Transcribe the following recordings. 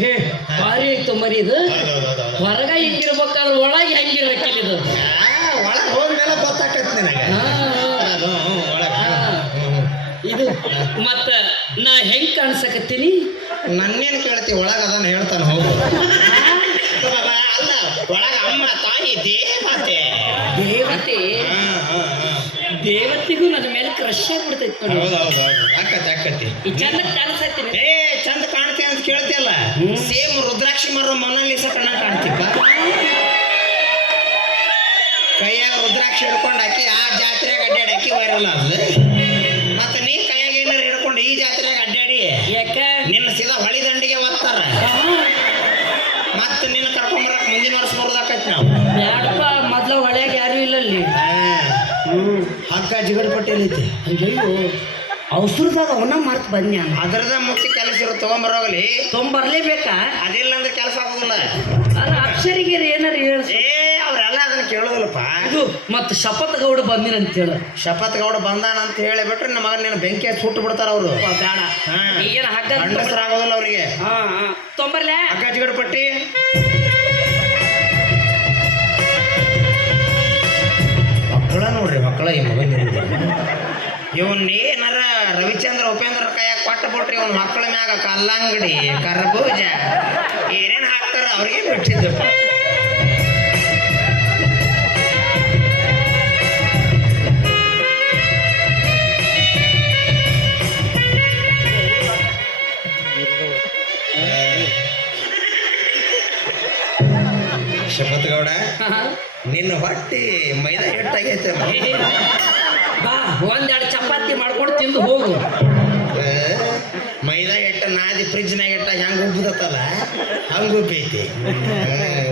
ಹೇ ಭಾರಿ ಐತು ಮರಿ ಇದು. ಹೊರಗ ಹಿಂಗಿರ್ಬೇಕಾದ್ರೆ ಒಳಗೆ ಹೆಂಗಿರ್ಬೇಕಲ್ಲ ಇದು. ಒಳಗೆ ಹೋದ್ಮೇಲೆ ಗೊತ್ತಾಕೈತಿ ನಿನಗೆ. ಇದು ಮತ್ತ ನಾ ಹೆಂಗ್ ಕಾಣಿಸಕತ್ತೀನಿ? ನನ್ನೇನು ಕೇಳ್ತಿ ಒಳಗೆ ಅದನ್ನ ಹೇಳ್ತಾನೆ ಹೋಗು. ಅಲ್ಲ ಒಳಗೆ ಅಮ್ಮ ತಾಯಿ ದೇವತೆ. ದೇವತೆ. ದೇವತೆಗೂ ನನ್ನ ಮೇಲೆ ಕ್ರಶ್ ಆಗ್ಬಿಡ್ತೈತಿ ನೋಡಿ. ಹೌದೌದು ಆಕತಿ ಈ ಚಂದ ಕಾಣಿಸತ್ತೀನಿ ಏ ಚಂದ ಅಂತ ಕೇಳ್ತಿಯಲ್ಲ? ಸೇಮ್ ರುದ್ರಾಕ್ಷಿ ಮರ ಮನಲಿಸ ಕಣ್ಣ ಕಾಣ್ತಿಪ್ಪ ಕೈಯಾಗ ರುದ್ರಾಕ್ಷಿ ಹಿಡ್ಕೊಂಡು ಹಾಕಿ ಆ ಜಾತ್ರೆಗೆ ಅಡ್ಡಾಡಿ ಹಾಕಿ ವೈರಲ್ ಅದು ಮತ್ತೆ ನೀ ಕೈಯಾಗ ಏನಾರು ಹಿಡ್ಕೊಂಡು ಈ ಜಾತ್ರೆಗೆ ಅಡ್ಡಾಡಿ ಯಾಕೆ? ನಿನ್ನ ಸೀದಾ ಹೊಳಿ ದಂಡಿಗೆ ಒತ್ತಾರ ಮತ್ತೆ ನಿನ್ನ ಕರ್ಕೊಂಬರಕ್ ಮುಂದಿನ ವರ್ಷ ಬರೋದಾಕೈತಿ ನಾವು. ಬ್ಯಾಡಪ್ಪ ಮೊದ್ಲು ಹೊಳೆಯಾಗ ಯಾರು ಇಲ್ಲ ಅಲ್ಲಿ ಹಗ್ಗ ಜಿಗಡ್ ಪಟ್ಟಿಲೈತಿ ಅಯ್ಯೋ ಔಷಧದಾಗ ಅವನ ಮರ್ತ್ ಬಂದ್ ನಾನು ಅದರದ ಮುಖ್ಯ ಕೆಲಸ ಇರೋ ತಗೊಂಬರೋಗಲಿ. ತೊಂಬರ್ಲೇಬೇಕಾ ಅದಿಲ್ಲ ಅಂದ್ರೆ ಕೆಲಸ ಆಗೋದಿಲ್ಲ. ಅಲ್ಲ ಅಕ್ಷರಿಗೆ ಏನಾರ ಹೇಳ ಏ ಅವರೆಲ್ಲ ಅದನ್ನ ಕೇಳೋದಿಲ್ಲಪ್ಪ. ಇದು ಮತ್ತೆ ಶಪಥ ಗೌಡ ಬಂದಿರಂತ ಹೇಳು ಶಪಥ ಗೌಡ ಬಂದಾನ ಅಂತ ಹೇಳಿ ಬಿಟ್ರೆ ನಮ್ಮ ಮಗನ ಬೆಂಕಿ ಹಚ್ಚಿ ಸುಟ್ಟು ಬಿಡ್ತಾರ ಅವರು. ಬೇಡ. ಈಗೇನ ಹಗ್ಗ ಗಂಡಸರಾಗೋದಿಲ್ಲ ಅವರಿಗೆ. ಹಾ ಹಾ. ತೊಂಬರ್ಲೆ? ಹಗ್ಗ ಜಿಗಡ್ ಪಟ್ಟಿ. ಮಕ್ಕಳ ನೋಡ್ರಿ ಮಕ್ಕಳ ಈ ಮಗನ ಇವನ್ ಏನಾರ ರವಿಚಂದ್ರ ಉಪೇಂದ್ರ ಕೈಯಾಗ ಕೊಟ್ಟು ಬಿಟ್ರಿ ಇವನ್ ಮಕ್ಕಳ ಮ್ಯಾಗ ಕಲ್ಲಂಗಡಿ ಕರ್ಬೂಜ ಏನೇನ್ ಹಾಕ್ತಾರ ಅವ್ರಿಗೆ ಬಿಟ್ಟಿದ್ದು. ಶಪತ್ ಗೌಡ ನಿನ್ನ ಹೊಟ್ಟಿ ಮೈದಾ ಹಿಟ್ಟಾಗೈತೆ. ಒಂದೆರಡು ಚಪಾತಿ ಮಾಡ್ಕೊಂಡು ತಿಂದು ಹೋಗು. ಮೈದಾ ಹಿಟ್ಟ ನಾದಿ ಫ್ರಿಜ್ನಾಗ ಇಟ್ಟ ಹೆಂಗ್ ಉಬ್ಬುತ್ತಲ್ಲ ಹಂಗ ಉಬ್ಬೈತಿ.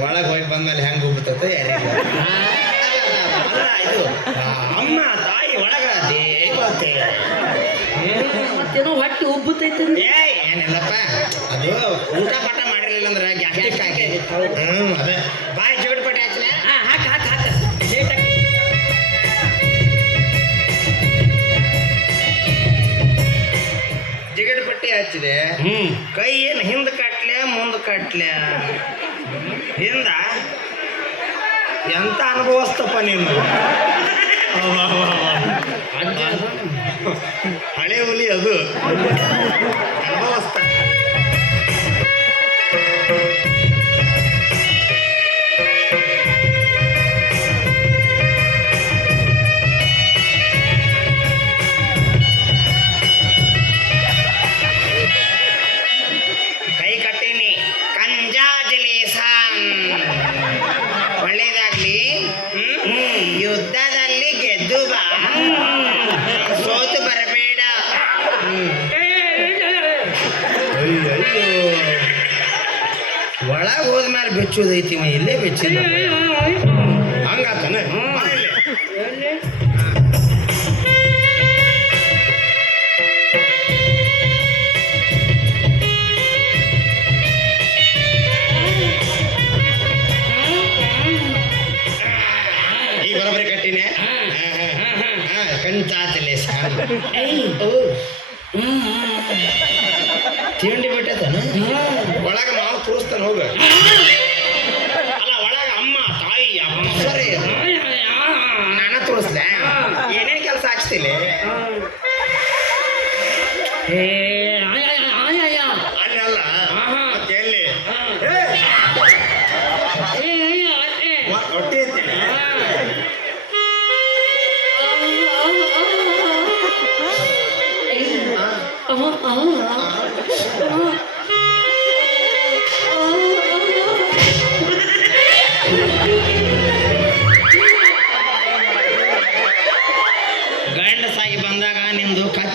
ಒಳಗೆ ಹೋಗಿ ಬಂದ್ಮೇಲೆ ಹೆಂಗ್ ಉಬ್ಬುತ್ತ ಯಾರಿಗೆ ಇದು ಅಮ್ಮ ತಾಯಿ ಒಳಗ ದೇವತೆ. ಮತ್ತೇನೋ ಹೊಟ್ಟೆ ಉಬ್ಬುತ್ತೈತೆ ಏನಿಲ್ಲಪ್ಪ. ಅದು ಊಟ ಪಾಠ ಮಾಡಿರ್ಲಿಲ್ಲ ಅಂದ್ರೆ ಗ್ಯಾಸ್ಟಿಕ್ ಹ್ಮ್ ಅದೇ. ಬಾಯ್ ಹಚ್ಚಿದೆ ಕೈ ಏನು ಹಿಂದೆ ಕಟ್ಲೆ ಮುಂದೆ ಕಟ್ಲೆ? ಹಿಂದ? ಎಂತ ಅನುಭವಿಸ್ತಪ್ಪ ನೀನು? ಹಳೆ ಹುಲಿ ಅದು. ಅನುಭವಿಸ್ತ. ಕಂಜಾಜಲೇಸನ್ ಒಳ್ಳೇದಾಗ್ಲಿ? ಯುದ್ಧದಲ್ಲಿ ಗೆದ್ದು ಬಾ. ಸೋತು ಬರಬೇಡ. ಒಳಗೆ ಹೋದ್ಮೇಲೆ ಬೆಚ್ಚೋದೈತಿ ಇಲ್ಲೇ ಬೆಚ್ಚಿಲ್ಲ ಓ ತಿಂಡಿ ಬಿಟ್ಟೈತಾನ ಒಳಗ ಮಾವು ತೋರಿಸ್ತಾನೆ ಹೋಗ. ಅಲ್ಲ ಒಳಗ ಅಮ್ಮ ತಾಯಿ ಅಮ್ಮ. ಸರಿ. ನಾನ ತೋರಿಸ್ಲೆ? ಏನೇನ್ ಕೆಲಸ ಹಾಕ್ಸ್ತಿಲ್ಲ ಏ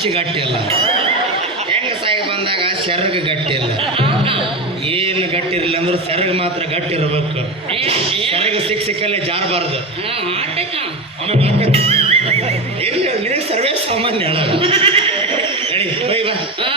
ನಿಮ್ದು ಗಟ್ಟಿ ಅಲ್ಲ. ಹೆಂಗಸಾಗಿ ಬಂದಾಗ ಸೆರಗ ಗಟ್ಟಿಲ್ಲ ಏನು ಗಟ್ಟಿರಲಿಲ್ಲ ಅಂದ್ರೆ ಸೆರಗ ಮಾತ್ರ ಗಟ್ಟಿ ಇರ್ಬೇಕು. ಸೆರಗ ಸಿಕ್ ಸಿಕ್ಕಲ್ಲೇ ಜಾರಬಾರ್ದು. ನಿನಗೆ ಸರ್ವೇ ಸಾಮಾನ್ಯ ಹೇಳ ಹೇಳಿ ಬೈ. ಬಾ ಆ,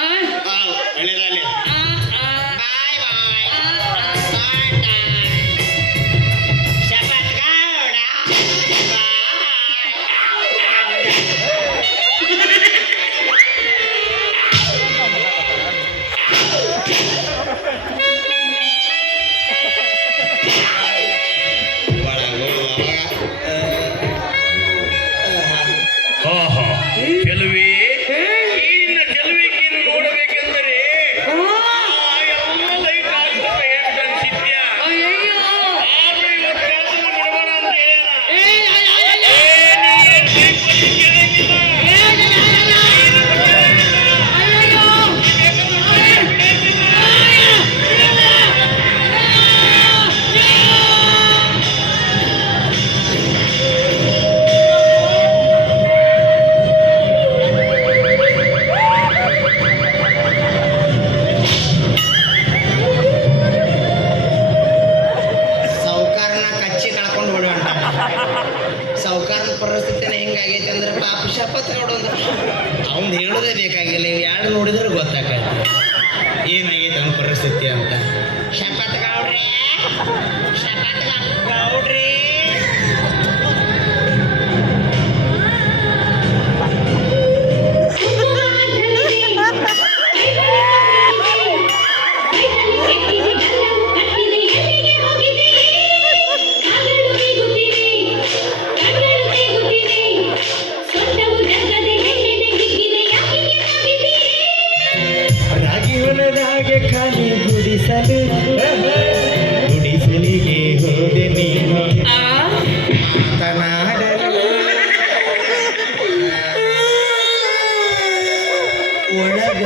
ಒಳಗ.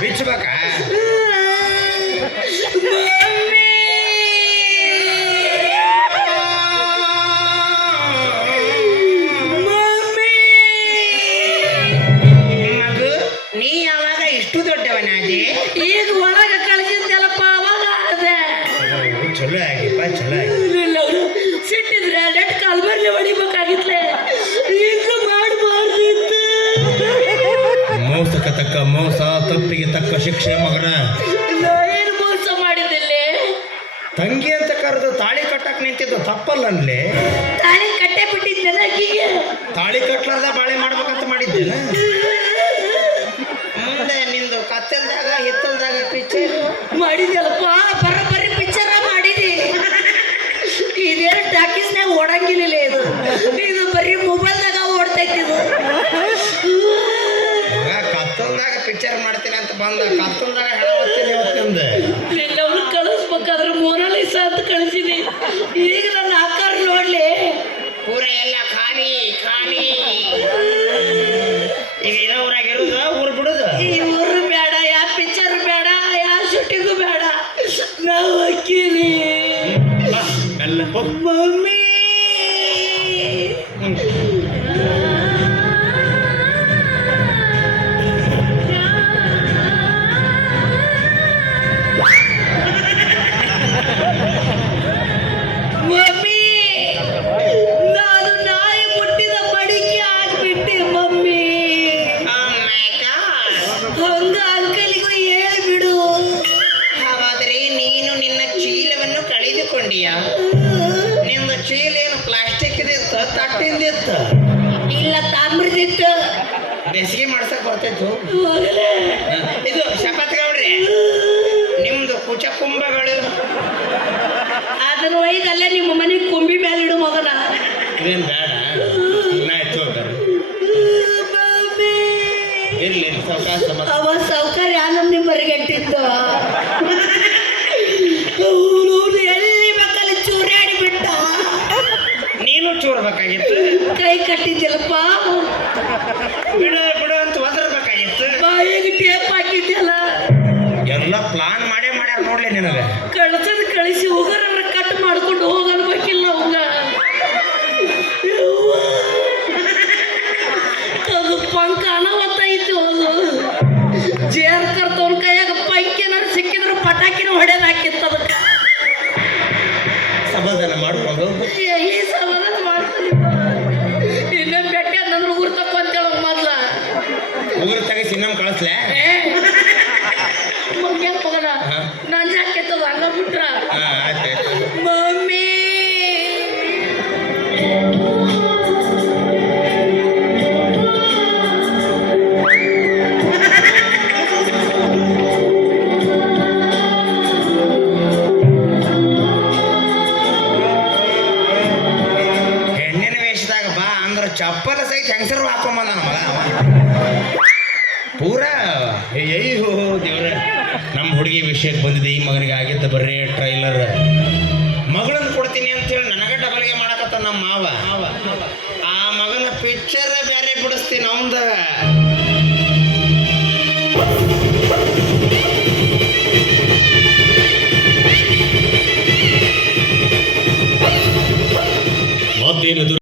ಬಿಚ್ಚಬೇಕ ನೀ ಯಾವಾಗ ಇಷ್ಟು ದೊಡ್ಡವನಾದೆ? ಈಗ ಒಳಗ ಕಳಿಸಿದ್ದೆಲ್ಲಪ್ಪ ಅವಾಗ ಚಲೋ ಆಗಿಪ್ಪ ಚಲೋ ಆಗಿ ತಕ್ಕ ಮೋಸ ತಪ್ಪಿಗೆ ತಕ್ಕ ಶಿಕ್ಷೆ ಮಗನ. ಏನು ಮೋಸ ಮಾಡಿದಲ್ಲಿ ತಂಗಿ ಅಂತ ಕರೆದು ತಾಳಿ ಕಟ್ಟಕ್ ನಿಂತಿದ್ದು ತಪ್ಪಲ್ಲ ಅನ್ಲಿ ತಾಳಿ ಕಟ್ಟೆ ಬಿಟ್ಟಿದ್ದೆ ಅಕ್ಕಿಗೆ? ತಾಳಿ ಕಟ್ಲಾರ್ದ ಬಾಳೆ ಮಾಡ್ಬೇಕಂತ ಮಾಡಿದ್ದೆ ಮುಂದೆ ನಿಂದು ಕತ್ತಲ್ದಾಗ ಎತ್ತಲ್ದಾಗ ಪಿಕ್ಚರ್ ಮಾಡಿದ್ಯಲ್ಲಪ್ಪ ಬರೋಬ್ಬರಿ ಪಿಕ್ಚರ ಮಾಡಿದಿ. ಇದೇನು ಟಾಕೀಸ್ನಾಗ ಓಡಂಗಿಲ್ಲ ಪಿಕ್ಚರ್ ಮಾಡ್ತೀನಿ ಅಂತ ಬಂದ ಕತ್ತಲ್ದಾಗ ಹೆಣ ಓದ್ತೀನಿ ಎಲ್ಲವನ್ನ ಕಳಿಸ್ಬೇಕಾದ್ರೆ ಮೋನಾಲಿಸ ಅಂತ ಕಳಿಸಿದೆ. ಈಗ ನನ್ನ ಆಕಾರ ನೋಡ್ಲಿ. ಊರ ಎಲ್ಲ ಖಾಲಿ ಖಾಲಿ. ಈಗ ಇರೋ ಊರಾಗ ಇರುದ ಊರು ಬಿಡುದು. ಈ ಊರು ಬೇಡ ಯಾ ಪಿಕ್ಚರ್ ಬೇಡ ಯಾ ಶೂಟಿಂಗು ಬೇಡ. ನಾವು ಅಕ್ಕಿಲಿ ಎಲ್ಲ ಮಮ್ಮಿ ಮಮ್ಮಿ. ತಟ್ಟಿಂದಿತ್ತು. ಇಲ್ಲ ತಾಮ್ರದಿತ್ತ. ಬೇಸಿಗೆ ಮಾಡ್ಸಕ್ ಬರ್ತೈತು ಮಗನೇ. ಇದು ಶಪತ್ ಗೌಡ್ರಿ. ನಿಮ್ದು ಕುಚ ಕುಂಭಗಳು ಅದನ್ನ ಒಯ್ದಲ್ಲೇ ನಿಮ್ಮ ಮನೆಗೆ ಕುಂಬಿ ಮೇಲೆ ಇಡು ಮಗನ. ಇದೇನು ಬೇಡ. ಆಯ್ತು. ಇರ್ಲಿ ಅವ ಸೌಕರ್ಯ ನಮ್ಮ ನಿಮ್ಮ ಅವ್ನು ನೀನು ಚೂರ್ಬೇಕಾಗಿತ್ತು ಕೈ ಕಟ್ಟಿದ್ಯಲ್ಲಪ್ಪ. ಬಿಡ ಬಿಡ ಅಂತ ಒದರ್ಬೇಕಾಗಿತ್ತು. ಬಾಯಿಗೆ ಟೇಪ್ ಹಾಕಿದ್ಯಲ್ಲ. ಎಲ್ಲ ಪ್ಲಾನ್ ಮಾಡೇ ಮಾಡ್ಯಾರ ನೋಡ್ಲಿ ನಿನಗೆ. ಕಳ್ಸದ ಕಳಿಸಿ ಹೋಗರ ಕಟ್ ಮಾಡ್ಕೊಂಡು ಹೋಗನ್ಬೇಕಿಲ್ಲ ಅವಂಗ. ಅದು ಪಂಕ ಅನವತ್ತ ಐತಿ ಅದು ಜೇರ್ ಕರ್ತವನ್ ಕೈಯಾಗ ಪಂಕಿನ ಸಿಕ್ಕಿದ್ರು ಪಟಾಕಿನ ಹೊಡೆದ ಹಾಕಿತ್ತು ಅದಕ್ಕೆ. ಸಮಾಧಾನ ಮಾಡ್ಕೊಂಡು. ಇನ್ನೊಮ್ಮೆ ಕಳಿಸ್ಲೆ? ಬರೀ ಟ್ರೈಲರ್ ಮಗಳನ್ನ ಕೊಡ್ತೀನಿ ಅಂತೇಳಿ ನನಗ ಡಬಲ್ಗೆ ಮಾಡಕತ್ತ ನಮ್ಮ ಮಾವ. ಆ ಮಗನ ಪಿಕ್ಚರ್ ಬೇರೆ ಬಿಡಿಸ್ತೀನಿ ಅವಂದ ಮತ್ತೇನು